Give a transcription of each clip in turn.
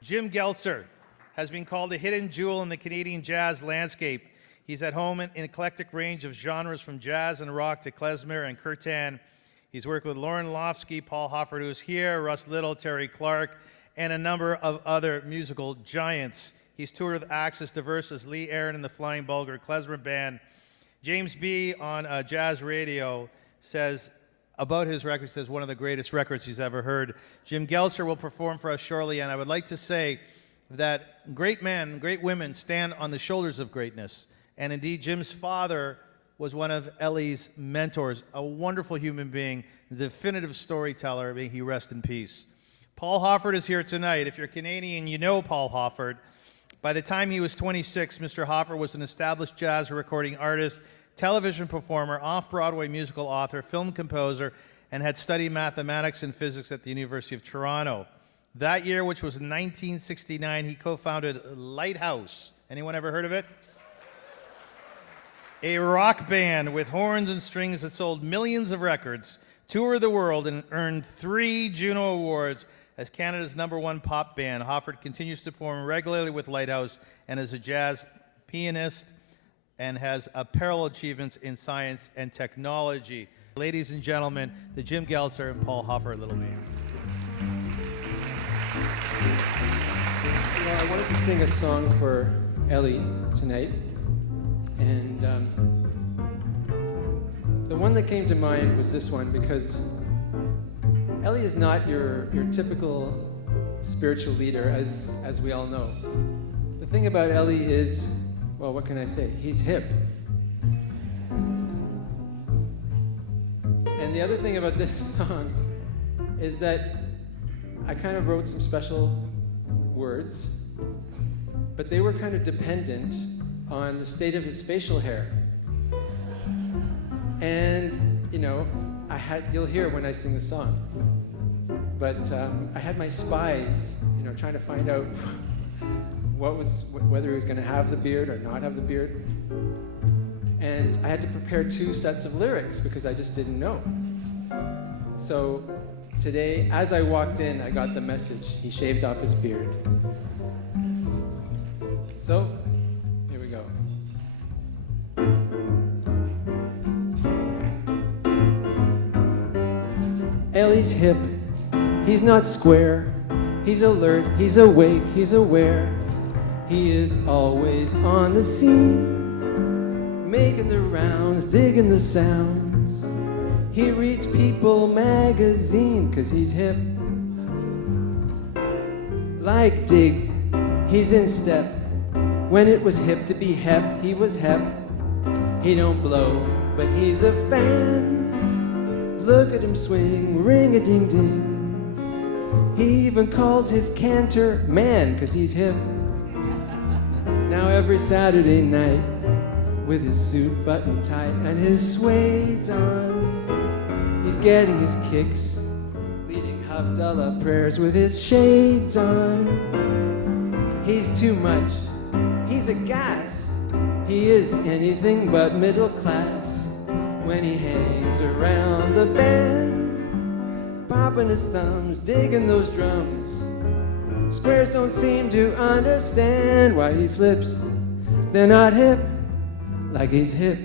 Jim Geltzer has been called a hidden jewel in the Canadian jazz landscape. He's at home in an eclectic range of genres from jazz and rock to klezmer and kirtan. He's worked with Lauren Lofsky, Paul Hoffert, who's here, Russ Little, Terry Clark, and a number of other musical giants. He's toured with acts as diverse as Lee Aaron and the Flying Bulgar Klezmer Band. James B. on Jazz Radio says about his record, says one of the greatest records he's ever heard. Jim Geltzer will perform for us shortly, and I would like to say that great men, great women stand on the shoulders of greatness. And indeed, Jim's father was one of Ellie's mentors, a wonderful human being, the definitive storyteller. May he rest in peace. Paul Hoffert is here tonight. If you're Canadian, you know Paul Hoffert. By the time he was 26, Mr. Hoffert was an established jazz recording artist, television performer, off-Broadway musical author, film composer, and had studied mathematics and physics at the University of Toronto. That year, which was 1969, he co-founded Lighthouse. Anyone ever heard of it? A rock band with horns and strings that sold millions of records, toured the world, and earned 3 Juno Awards as Canada's #1 pop band. Hoffert continues to perform regularly with Lighthouse and is a jazz pianist and has parallel achievements in science and technology. Ladies and gentlemen, the Jim Geltzer and Paul Hoffert Little Band. Well, I wanted to sing a song for Ellie tonight, and the one that came to mind was this one, because Ellie is not your typical spiritual leader, as we all know. The thing about Ellie is, well, what can I say? He's hip. And the other thing about this song is that I kind of wrote some special words, but they were kind of dependent on the state of his facial hair. And, you know, you'll hear when I sing the song, but I had my spies, you know, trying to find out whether he was going to have the beard or not have the beard. And I had to prepare 2 sets of lyrics because I just didn't know. So today, as I walked in, I got the message. He shaved off his beard. So, here we go. Ellie's hip, he's not square. He's alert, he's awake, he's aware. He is always on the scene, making the rounds, digging the sounds. He reads People magazine, 'cause he's hip. Like Dig, he's in step. When it was hip to be hep, he was hep. He don't blow, but he's a fan. Look at him swing, ring-a-ding-ding. He even calls his cantor man, 'cause he's hip. Now every Saturday night, with his suit buttoned tight and his suede on, he's getting his kicks, leading Havdalah prayers with his shades on. He's too much, he's a gas. He is anything but middle class when he hangs around the band, popping his thumbs, digging those drums. Squares don't seem to understand why he flips. They're not hip like he's hip.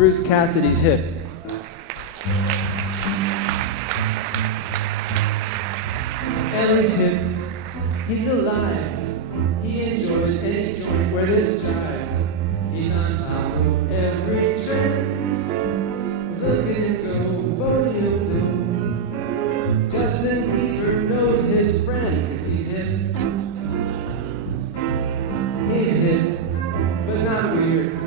Bruce Cassidy's hip. Ellie's hip. He's alive. He enjoys any joint where there's jive. He's on top of every trend. Look at him go, vodeo-do. Justin Bieber knows his friend, 'cause he's hip. He's hip, but not weird.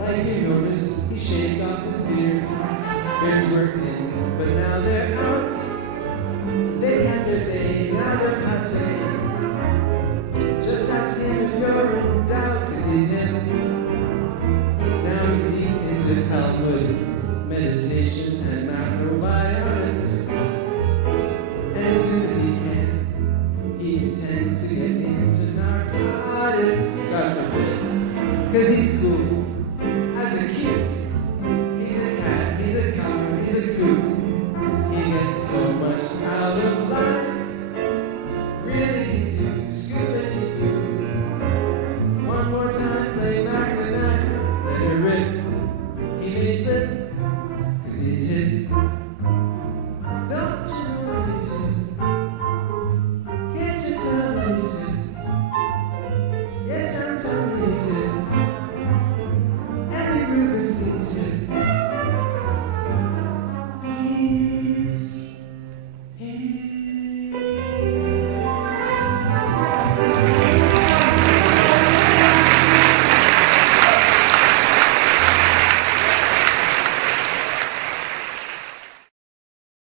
Like you notice, he shaved off his beard. Parents were in, but now they're out. They had their day, now they're passé. Just ask him if you're in doubt, 'cause he's him. Now he's deep into Talmud, meditation, and macrobiotics. And as soon as he can, he intends to get into narcotics. God forbid, 'cause he's cool.